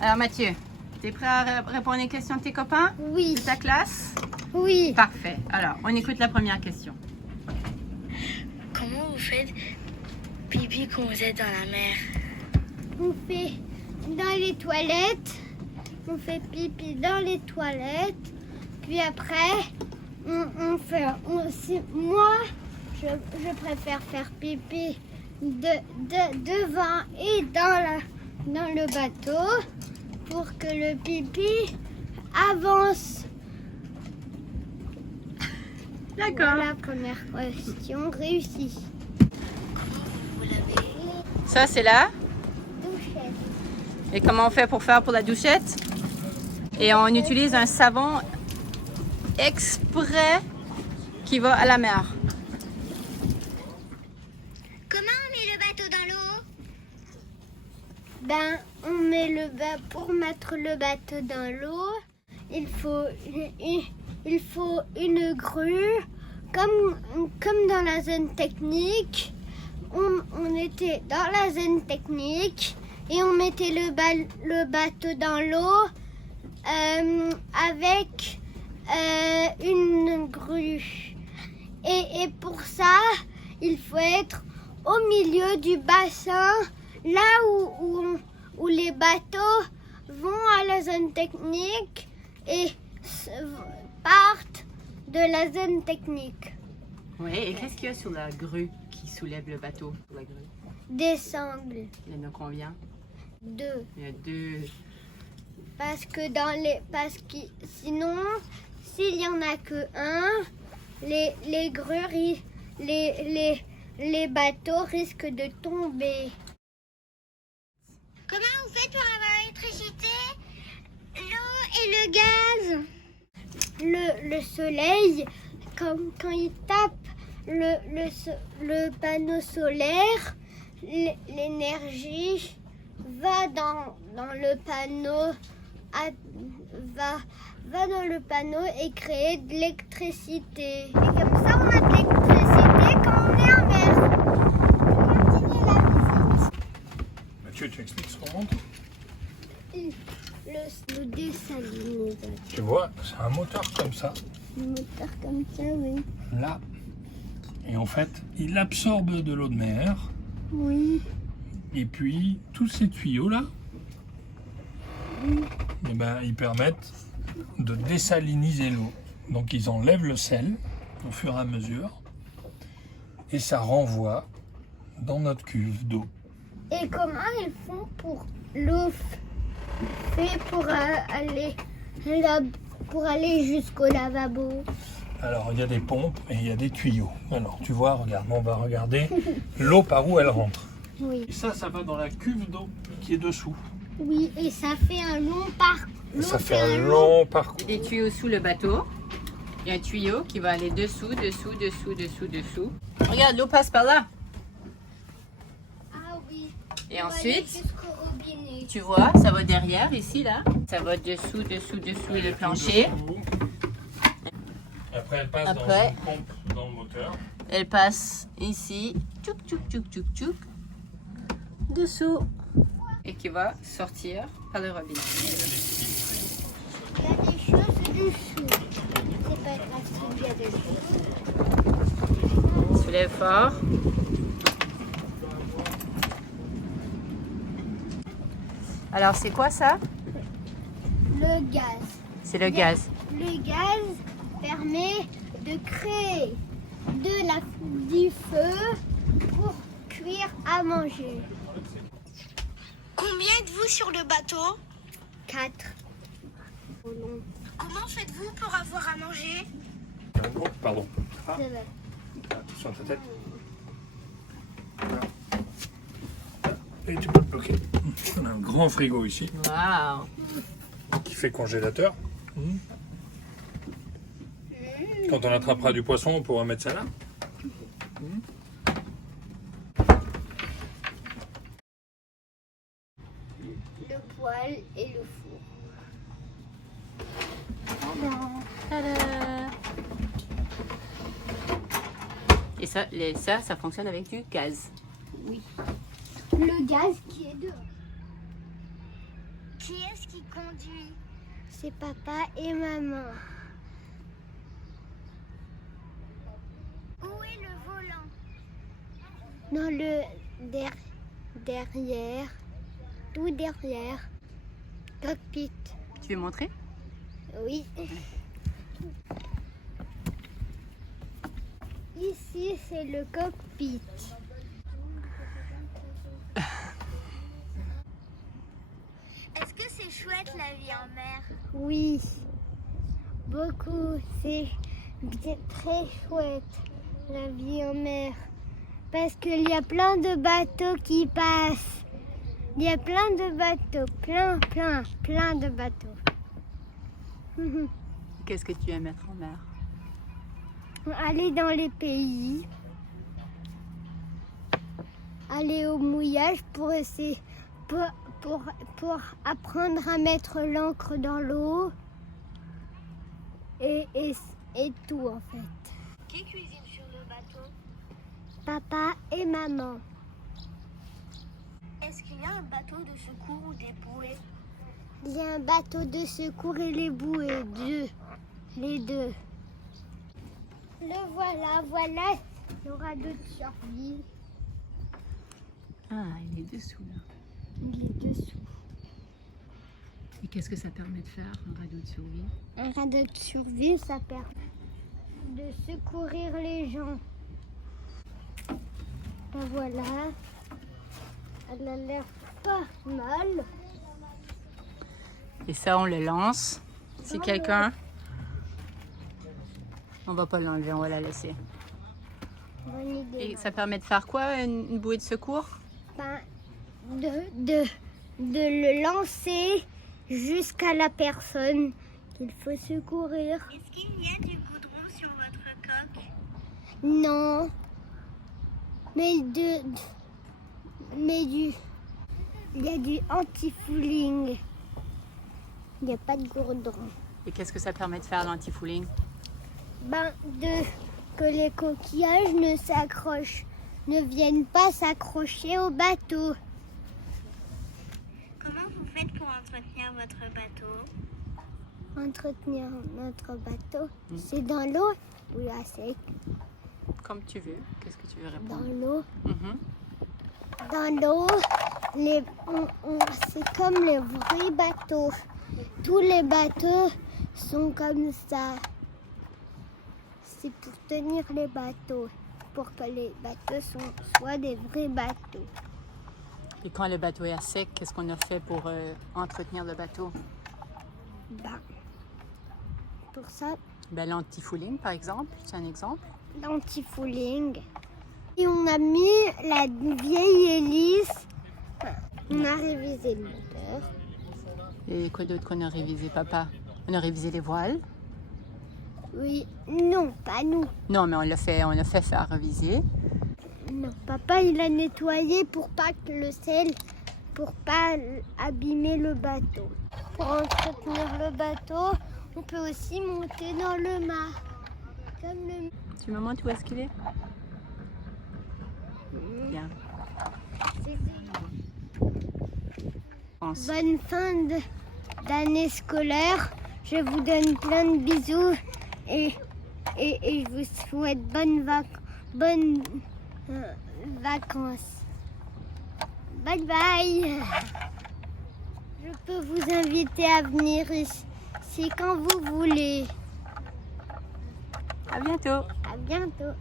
Alors Mathieu, tu es prêt à répondre aux questions de tes copains? Oui. De ta classe? Oui. Parfait. Alors, on écoute la première question. Comment vous faites pipi quand vous êtes dans la mer? On fait dans les toilettes. On fait pipi dans les toilettes. Puis après, moi, je préfère faire pipi devant et dans le bateau pour que le pipi avance. D'accord. La première question réussie. Vous l'avez? Ça, c'est là. Douchette. Et comment on fait pour faire pour la douchette? Et on utilise un savon exprès qui va à la mer. Comment on met le bateau dans l'eau? Ben, on met pour mettre le bateau dans l'eau, il faut une grue, comme dans la zone technique. On était dans la zone technique et on mettait le bateau dans l'eau avec une grue. Et pour ça, il faut être au milieu du bassin, là où les bateaux vont à la zone technique et partent de la zone technique. Oui, et qu'est-ce qu'il y a sur la grue qui soulève le bateau? La grue? Des sangles, Il y en a combien? 2. Il y a 2. Parce que sinon, s'il y en a que un, les grues, les bateaux risquent de tomber. Comment vous faites pour avoir l'électricité, l'eau et le gaz? Le soleil, quand il tape le panneau solaire, l'énergie va dans le panneau, va dans le panneau et créer de l'électricité. Et comme ça, on a de l'électricité quand on est en mer. Continuez la visite. Mathieu, tu expliques ce qu'on montre? Le désalinisateur. Tu vois, c'est un moteur comme ça, Le moteur comme ça, oui. là. Et en fait, il absorbe de l'eau de mer. Oui. Et puis, tous ces tuyaux-là, eh ben, ils permettent de désaliniser l'eau. Donc, ils enlèvent le sel au fur et à mesure. Et ça renvoie dans notre cuve d'eau. Et comment ils font pour l'eau fait pour aller jusqu'au lavabo? Alors, il y a des pompes et il y a des tuyaux. Alors, tu vois, regarde, on va regarder l'eau par où elle rentre. Oui. Et ça va dans la cuve d'eau qui est dessous. Oui, et ça fait un long parcours. Ça fait un long parcours. Des tuyaux sous le bateau. Il y a un tuyau qui va aller dessous. Regarde, l'eau passe par là. Ah oui. Et On va aller ensuite, jusqu'au robinet. tu vois, ça va derrière, ici, là. Ça va dessous le plancher. Après, elle passe Après. dans une pompe dans le moteur. Elle passe ici, tchouk, dessous. Et qui va sortir par le robinet. Il y a des choses dessous. C'est pas facile, il y a des choses. Soulève fort. Alors, c'est quoi ça? Le gaz. C'est le gaz. Le gaz permet de créer du feu pour cuire à manger. Combien êtes-vous sur le bateau? 4. Comment faites-vous pour avoir à manger? Oh, pardon. Ah, C'est vrai. attention à ta tête. Voilà. Et tu peux le bloquer. On a un grand frigo ici Waouh! qui fait congélateur. Quand on attrapera du poisson, on pourra mettre ça là. Le poêle et le four. Tada! Et ça fonctionne avec du gaz. Oui. Le gaz qui est dehors. Qui est-ce qui conduit? C'est papa et maman. Où est le volant? Dans le derrière, tout derrière, cockpit. Tu veux montrer? Oui. Ici, c'est le cockpit. Est-ce que c'est chouette la vie en mer? Oui, beaucoup. C'est très chouette, la vie en mer. Parce qu'il y a plein de bateaux qui passent. Il y a plein de bateaux, plein de bateaux. Qu'est-ce que tu aimes être en mer? Aller dans les pays, aller au mouillage pour essayer, pour apprendre à mettre l'encre dans l'eau et tout en fait. Qui cuisine sur le bateau? Papa et maman. Est-ce qu'il y a un bateau de secours ou des bouées? Il y a un bateau de secours et les bouées, les deux. Le voilà, il y aura d'autres survies. Ah, il est dessous là. Il est dessous. Et qu'est-ce que ça permet de faire, un radeau de survie? Un radeau de survie, ça permet de secourir les gens. Ben voilà, elle a l'air pas mal. Et ça, on le lance. Si quelqu'un... On va pas l'enlever, on va la laisser. Bonne idée. Et ça permet de faire quoi, une bouée de secours? Ben, de le lancer jusqu'à la personne qu'il faut secourir. Est-ce qu'il y a du goudron sur votre coque? Non, mais il y a du anti-fouling. Il n'y a pas de gourdron. Et qu'est-ce que ça permet de faire, l'anti-fouling? Ben, que les coquillages ne viennent pas s'accrocher au bateau. Comment vous faites pour entretenir votre bateau? Entretenir notre bateau, c'est dans l'eau ou à sec? Comme tu veux. Qu'est-ce que tu veux Dans répondre? l'eau. Mhm. Dans l'eau, c'est comme les vrais bateaux. Tous les bateaux sont comme ça. C'est pour tenir les bateaux, pour que les bateaux soient des vrais bateaux. Et quand le bateau est à sec, qu'est-ce qu'on a fait pour entretenir le bateau? Ben, pour ça, Ben, l'anti-fouling, par exemple, c'est un exemple. l'anti-fouling. Et on a mis la vieille hélice. On a révisé le moteur. Et quoi d'autre qu'on a révisé, papa? On a révisé les voiles. Oui, non, pas nous. Non, mais on l'a fait faire réviser. Non, papa, il a nettoyé pour pas que le sel, pour pas abîmer le bateau. Pour entretenir le bateau, on peut aussi monter dans le mât. Comme le... Tu me montres où est-ce qu'il est? Bien. Bonne fin d'année scolaire. Je vous donne plein de bisous et je vous souhaite bonnes vacances. Bye bye. Je peux vous inviter à venir ici quand vous voulez. À bientôt. À bientôt.